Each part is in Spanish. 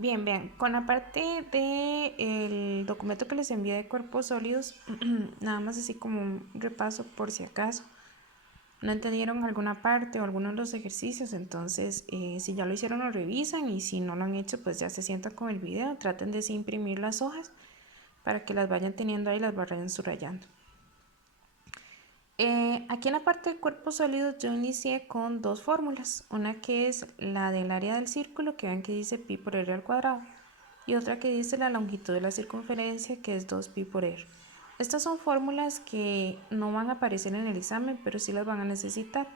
Bien, bien, con la parte del documento que les envié de cuerpos sólidos, nada más así como un repaso por si acaso no entendieron alguna parte o alguno de los ejercicios, entonces si ya lo hicieron lo revisan y si no lo han hecho pues ya se sientan con el video, traten de sí imprimir las hojas para que las vayan teniendo ahí, las vayan subrayando. Aquí en la parte de cuerpos sólidos yo inicié con dos fórmulas, una que es la del área del círculo, que ven que dice pi por r al cuadrado, y otra que dice la longitud de la circunferencia, que es 2pi por r. Estas son fórmulas que no van a aparecer en el examen, pero sí las van a necesitar.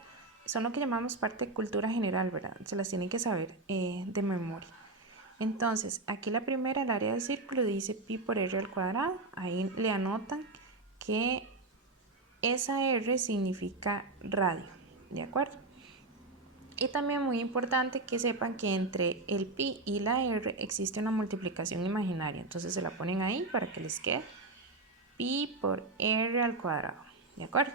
Son lo que llamamos parte de cultura general, ¿verdad? Se las tienen que saber de memoria. Entonces, aquí la primera, el área del círculo, dice pi por r al cuadrado. Ahí le anotan que esa R significa radio, ¿de acuerdo? Y también muy importante que sepan que entre el pi y la R existe una multiplicación imaginaria, entonces se la ponen ahí para que les quede pi por R al cuadrado, ¿de acuerdo?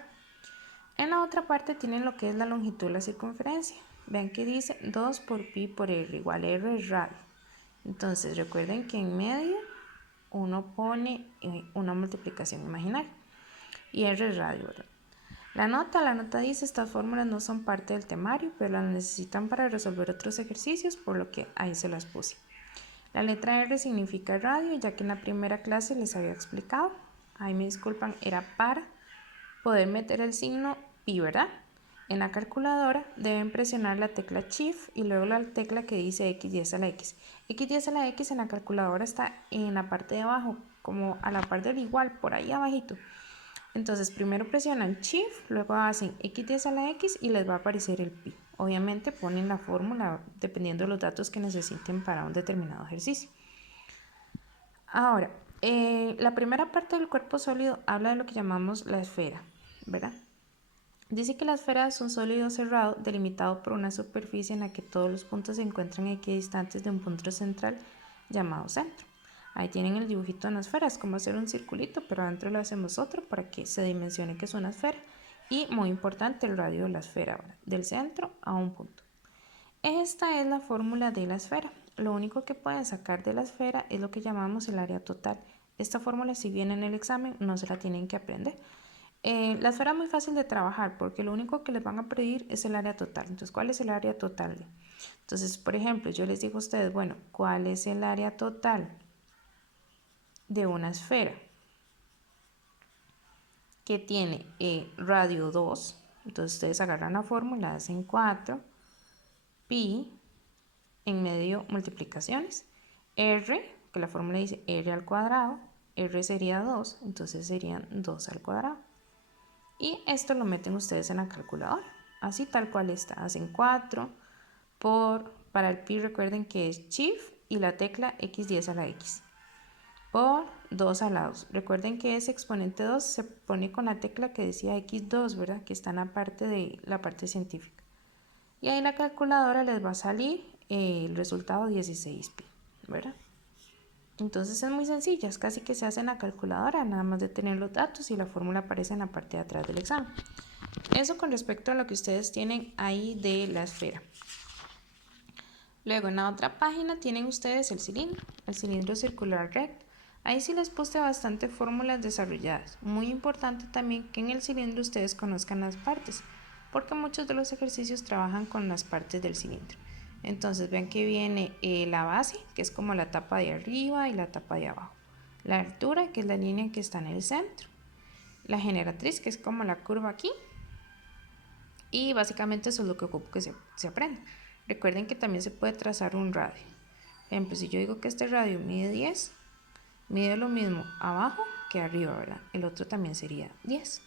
En la otra parte tienen lo que es la longitud de la circunferencia. Vean que dice 2 por pi por R igual R es radio. Entonces recuerden que en medio uno pone una multiplicación imaginaria y R es radio, ¿verdad? La nota dice estas fórmulas no son parte del temario, pero las necesitan para resolver otros ejercicios, por lo que ahí se las puse. La letra R significa radio, ya que en la primera clase les había explicado. Ahí me disculpan, era para poder meter el signo pi, ¿verdad? En la calculadora deben presionar la tecla Shift y luego la tecla que dice X10 a la X. X10 a la X en la calculadora está en la parte de abajo, como a la par del igual, por ahí abajito. Entonces primero presionan Shift, luego hacen X10 a la X y les va a aparecer el pi. Obviamente ponen la fórmula dependiendo de los datos que necesiten para un determinado ejercicio. Ahora, la primera parte del cuerpo sólido habla de lo que llamamos la esfera, ¿verdad? Dice que la esfera es un sólido cerrado delimitado por una superficie en la que todos los puntos se encuentran equidistantes de un punto central llamado centro. Ahí tienen el dibujito de una esfera, es como hacer un circulito, pero adentro le hacemos otro para que se dimensione que es una esfera. Y muy importante, el radio de la esfera, ahora, del centro a un punto. Esta es la fórmula de la esfera. Lo único que pueden sacar de la esfera es lo que llamamos el área total. Esta fórmula, si viene en el examen, no se la tienen que aprender. La esfera es muy fácil de trabajar porque lo único que les van a pedir es el área total. Entonces, ¿cuál es el área total? Entonces, por ejemplo, yo les digo a ustedes, bueno, ¿cuál es el área total de una esfera que tiene radio 2? Entonces, ustedes agarran la fórmula, hacen 4 pi en medio multiplicaciones. R, que la fórmula dice R al cuadrado, R sería 2, entonces serían 2 al cuadrado. Y esto lo meten ustedes en la calculadora, así tal cual está. Hacen 4 para el pi recuerden que es Shift y la tecla X10 a la X, por 2 al lado. Recuerden que ese exponente 2 se pone con la tecla que decía X2, ¿verdad? Que está en la parte de la parte científica. Y ahí en la calculadora les va a salir el resultado 16pi, ¿verdad? Entonces es muy sencilla, es casi que se hace en la calculadora, nada más de tener los datos y la fórmula aparece en la parte de atrás del examen. Eso con respecto a lo que ustedes tienen ahí de la esfera. Luego en la otra página tienen ustedes el cilindro circular recto. Ahí sí les puse bastante fórmulas desarrolladas. Muy importante también que en el cilindro ustedes conozcan las partes, porque muchos de los ejercicios trabajan con las partes del cilindro. Entonces ven que viene la base, que es como la tapa de arriba y la tapa de abajo. La altura, que es la línea que está en el centro. La generatriz, que es como la curva aquí. Y básicamente eso es lo que ocupo que se aprenda. Recuerden que también se puede trazar un radio. Por ejemplo, si yo digo que este radio mide 10, mide lo mismo abajo que arriba, ¿verdad? El otro también sería 10.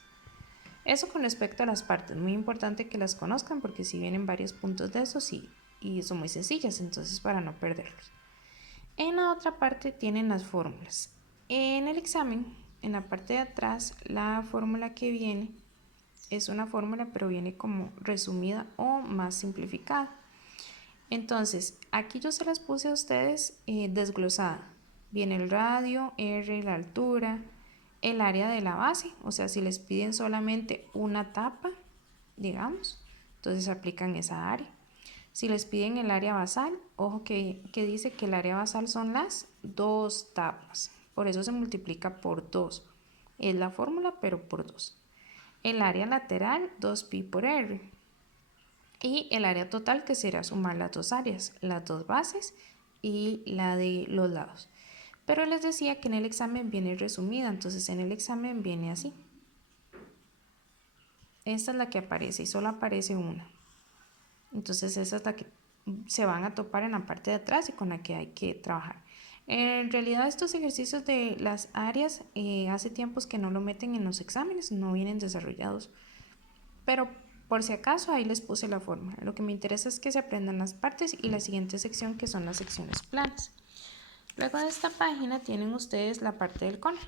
Eso con respecto a las partes, muy importante que las conozcan porque si vienen varios puntos de esos y son muy sencillas, entonces para no perderlos. En la otra parte tienen las fórmulas. En el examen, en la parte de atrás, la fórmula que viene es una fórmula pero viene como resumida o más simplificada. Entonces, aquí yo se las puse a ustedes desglosada. Viene el radio, R, la altura, el área de la base, o sea, si les piden solamente una tapa, digamos, entonces aplican esa área. Si les piden el área basal, ojo que dice que el área basal son las dos tapas. Por eso se multiplica por 2. Es la fórmula, pero por 2. El área lateral, 2pi por r. Y el área total, que será sumar las dos áreas, las dos bases y la de los lados. Pero les decía que en el examen viene resumida, entonces en el examen viene así. Esta es la que aparece y solo aparece una. Entonces esa es la que se van a topar en la parte de atrás y con la que hay que trabajar. En realidad estos ejercicios de las áreas hace tiempos que no lo meten en los exámenes, no vienen desarrollados. Pero por si acaso ahí les puse la forma. Lo que me interesa es que se aprendan las partes y la siguiente sección, que son las secciones planas. Luego de esta página tienen ustedes la parte del cono.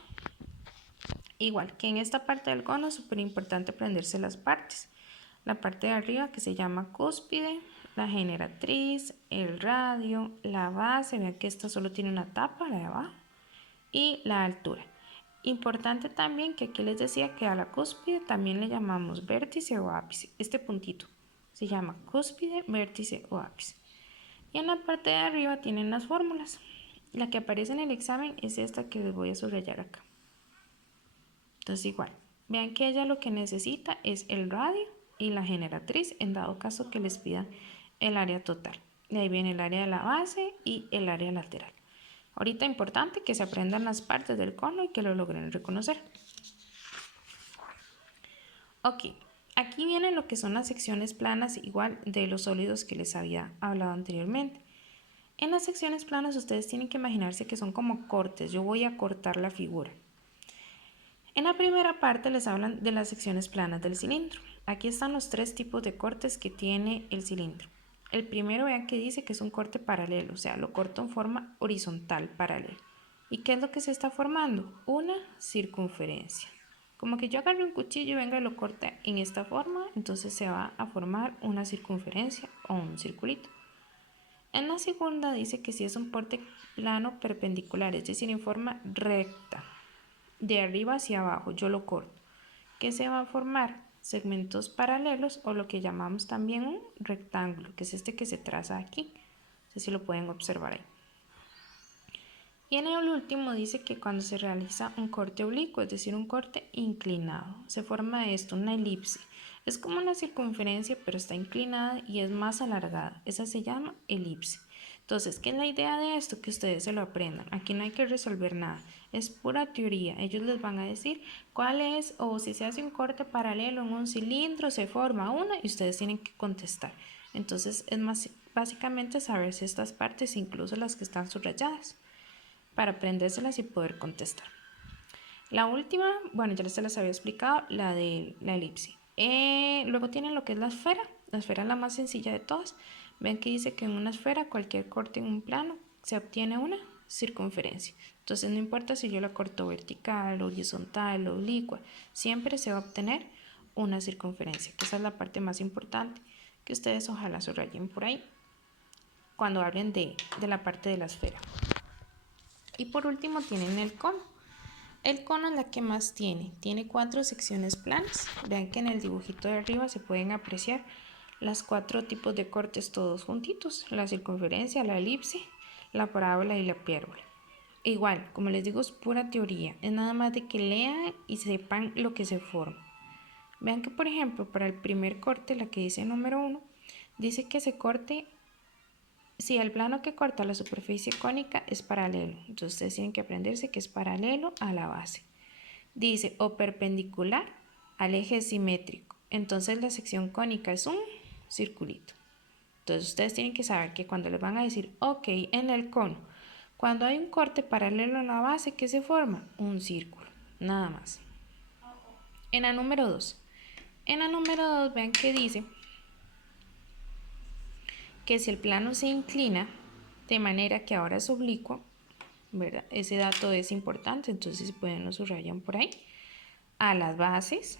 Igual que en esta parte del cono es súper importante aprenderse las partes. La parte de arriba, que se llama cúspide, la generatriz, el radio, la base, vean que esta solo tiene una tapa, la de abajo, y la altura. Importante también que aquí les decía que a la cúspide también le llamamos vértice o ápice. Este puntito se llama cúspide, vértice o ápice. Y en la parte de arriba tienen las fórmulas. La que aparece en el examen es esta que les voy a subrayar acá. Entonces igual, vean que ella lo que necesita es el radio y la generatriz, en dado caso que les pidan el área total. De ahí viene el área de la base y el área lateral. Ahorita importante que se aprendan las partes del cono y que lo logren reconocer. Ok, aquí vienen lo que son las secciones planas igual de los sólidos que les había hablado anteriormente. En las secciones planas ustedes tienen que imaginarse que son como cortes. Yo voy a cortar la figura. En la primera parte les hablan de las secciones planas del cilindro. Aquí están los tres tipos de cortes que tiene el cilindro. El primero, vean que dice que es un corte paralelo, o sea, lo corto en forma horizontal paralela. ¿Y qué es lo que se está formando? Una circunferencia. Como que yo agarre un cuchillo y venga y lo corte en esta forma, entonces se va a formar una circunferencia o un circulito. En la segunda dice que si es un corte plano perpendicular, es decir, en forma recta, de arriba hacia abajo, yo lo corto. ¿Qué se va a formar? Segmentos paralelos o lo que llamamos también un rectángulo, que es este que se traza aquí. No sé si lo pueden observar ahí. Y en el último dice que cuando se realiza un corte oblicuo, es decir, un corte inclinado, se forma esto, una elipse. Es como una circunferencia, pero está inclinada y es más alargada. Esa se llama elipse. Entonces, ¿qué es la idea de esto? Que ustedes se lo aprendan. Aquí no hay que resolver nada, es pura teoría. Ellos les van a decir cuál es, o si se hace un corte paralelo en un cilindro, se forma una y ustedes tienen que contestar. Entonces, es más básicamente saber si estas partes, incluso las que están subrayadas, para aprendérselas y poder contestar. La última, bueno, ya se las había explicado, la de la elipse. Luego tienen lo que es la esfera. La esfera es la más sencilla de todas. Ven que dice que en una esfera, cualquier corte en un plano, se obtiene una circunferencia. Entonces no importa si yo la corto vertical, horizontal, oblicua, siempre se va a obtener una circunferencia, que esa es la parte más importante, que ustedes ojalá subrayen por ahí cuando hablen de la parte de la esfera. Y por último tienen el cono. El cono es la que más tiene 4 secciones planas. Vean que en el dibujito de arriba se pueden apreciar las 4 tipos de cortes todos juntitos: la circunferencia, la elipse, la parábola y la piérola. Igual, como les digo, es pura teoría, es nada más de que lean y sepan lo que se forma. Vean que, por ejemplo, para el primer corte, la que dice número 1, dice que se corte si el plano que corta la superficie cónica es paralelo. Entonces ustedes tienen que aprenderse que es paralelo a la base. Dice o perpendicular al eje simétrico. Entonces la sección cónica es un circulito. Entonces ustedes tienen que saber que cuando les van a decir ok en el cono, cuando hay un corte paralelo a la base, ¿qué se forma? Un círculo, nada más. En la número 2. En la número 2 vean que dice que si el plano se inclina de manera que ahora es oblicuo, ¿verdad? Ese dato es importante, entonces pueden lo subrayan por ahí, a las bases,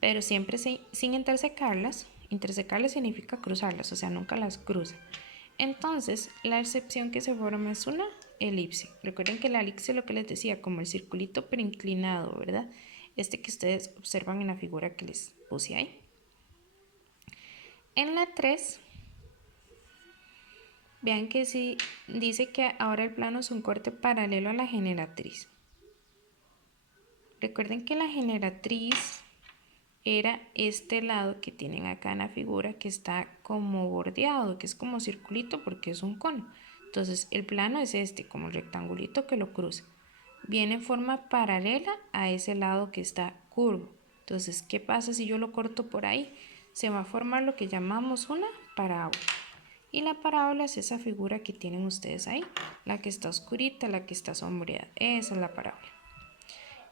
pero siempre sin intersecarlas. Intersecarlas significa cruzarlas, o sea, nunca las cruza. Entonces, la excepción que se forma es una elipse. Recuerden que la elipse es lo que les decía, como el circulito pero inclinado, ¿verdad? Este que ustedes observan en la figura que les puse ahí. En la 3 Vean que sí dice que ahora el plano es un corte paralelo a la generatriz. Recuerden que la generatriz era este lado que tienen acá en la figura, que está como bordeado, que es como circulito porque es un cono. Entonces el plano es este, como el rectangulito que lo cruza. Viene en forma paralela a ese lado que está curvo. Entonces, ¿qué pasa si yo lo corto por ahí? Se va a formar lo que llamamos una parábola. Y la parábola es esa figura que tienen ustedes ahí, la que está oscurita, la que está sombreada. Esa es la parábola.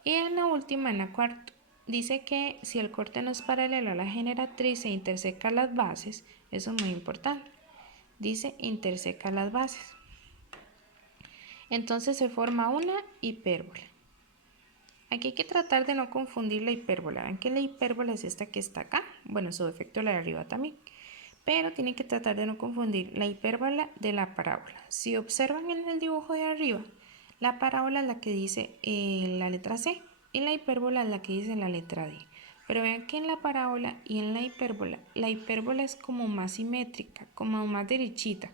Y en la última, en la cuarta, dice que si el corte no es paralelo a la generatriz e interseca las bases, eso es muy importante. Dice interseca las bases. Entonces se forma una hipérbola. Aquí hay que tratar de no confundir la hipérbola. Ven que la hipérbola es esta que está acá. Bueno, su defecto la de arriba también. Pero tienen que tratar de no confundir la hipérbola de la parábola. Si observan en el dibujo de arriba, la parábola es la que dice la letra C y la hipérbola es la que dice la letra D. Pero vean que en la parábola y en la hipérbola es como más simétrica, como más derechita.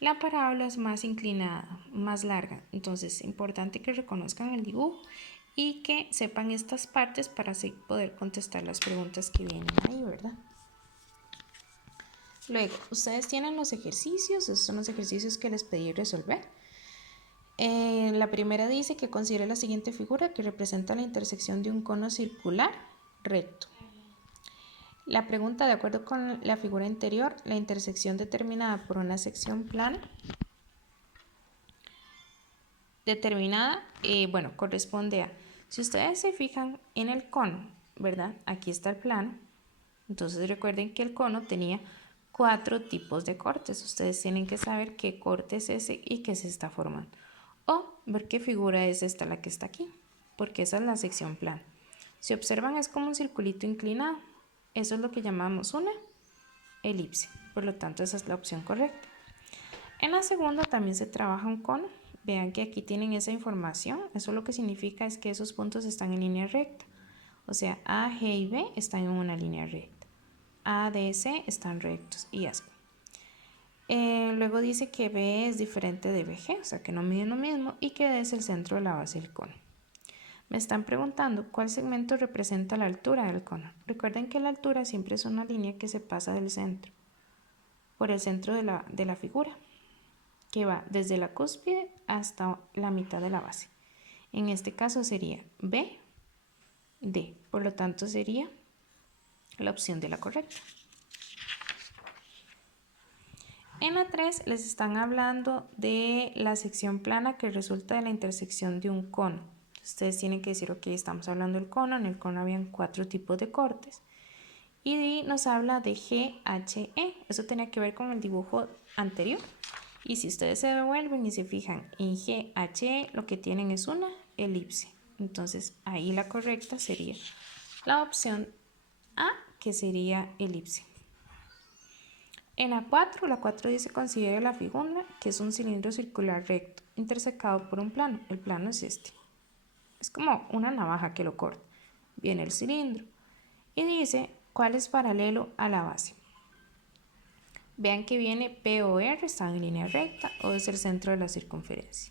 La parábola es más inclinada, más larga. Entonces es importante que reconozcan el dibujo y que sepan estas partes para así poder contestar las preguntas que vienen ahí, ¿verdad? Luego, ustedes tienen los ejercicios, esos son los ejercicios que les pedí resolver. La primera dice que considere la siguiente figura que representa la intersección de un cono circular recto. La pregunta, de acuerdo con la figura anterior, la intersección determinada por una sección plana corresponde a, si ustedes se fijan en el cono, ¿verdad? Aquí está el plano. Entonces recuerden que el cono tenía 4 tipos de cortes. Ustedes tienen que saber qué corte es ese y qué se está formando. O ver qué figura es esta la que está aquí, porque esa es la sección plana. Si observan es como un circulito inclinado. Eso es lo que llamamos una elipse. Por lo tanto, esa es la opción correcta. En la segunda también se trabaja un cono. Vean que aquí tienen esa información. Eso lo que significa es que esos puntos están en línea recta. O sea, A, G y B están en una línea recta. A, D, C están rectos y así. Luego dice que B es diferente de BG, o sea que no miden lo mismo, y que D es el centro de la base del cono. Me están preguntando cuál segmento representa la altura del cono. Recuerden que la altura siempre es una línea que se pasa del centro, por el centro de la figura, que va desde la cúspide hasta la mitad de la base. En este caso sería B, D, por lo tanto sería la opción de la correcta. En la 3 les están hablando de la sección plana que resulta de la intersección de un cono. Ustedes tienen que decir, ok, estamos hablando del cono. En el cono habían 4 tipos de cortes. Y nos habla de GHE. Eso tenía que ver con el dibujo anterior. Y si ustedes se devuelven y se fijan en GHE, lo que tienen es una elipse. Entonces ahí la correcta sería la opción A, que sería elipse. En la 4 dice considere la figura, que es un cilindro circular recto, intersecado por un plano. El plano es este. Es como una navaja que lo corta. Viene el cilindro. Y dice cuál es paralelo a la base. Vean que viene P o R, están en línea recta, o es el centro de la circunferencia.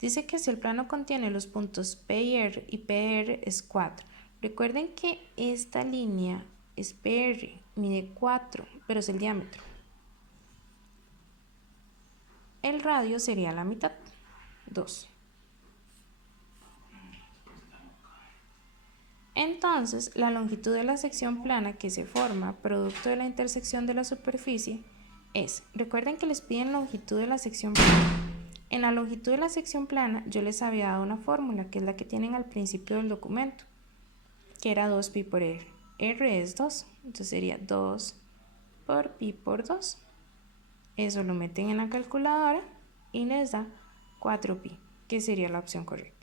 Dice que si el plano contiene los puntos P y R y PR es 4. Recuerden que esta línea es PR, mide 4, pero es el diámetro. El radio sería la mitad, 2. Entonces, la longitud de la sección plana que se forma producto de la intersección de la superficie es, recuerden que les piden longitud de la sección plana. En la longitud de la sección plana yo les había dado una fórmula, que es la que tienen al principio del documento, que era 2pi por r. R es 2, entonces sería 2 por pi por 2. Eso lo meten en la calculadora y les da 4pi, que sería la opción correcta.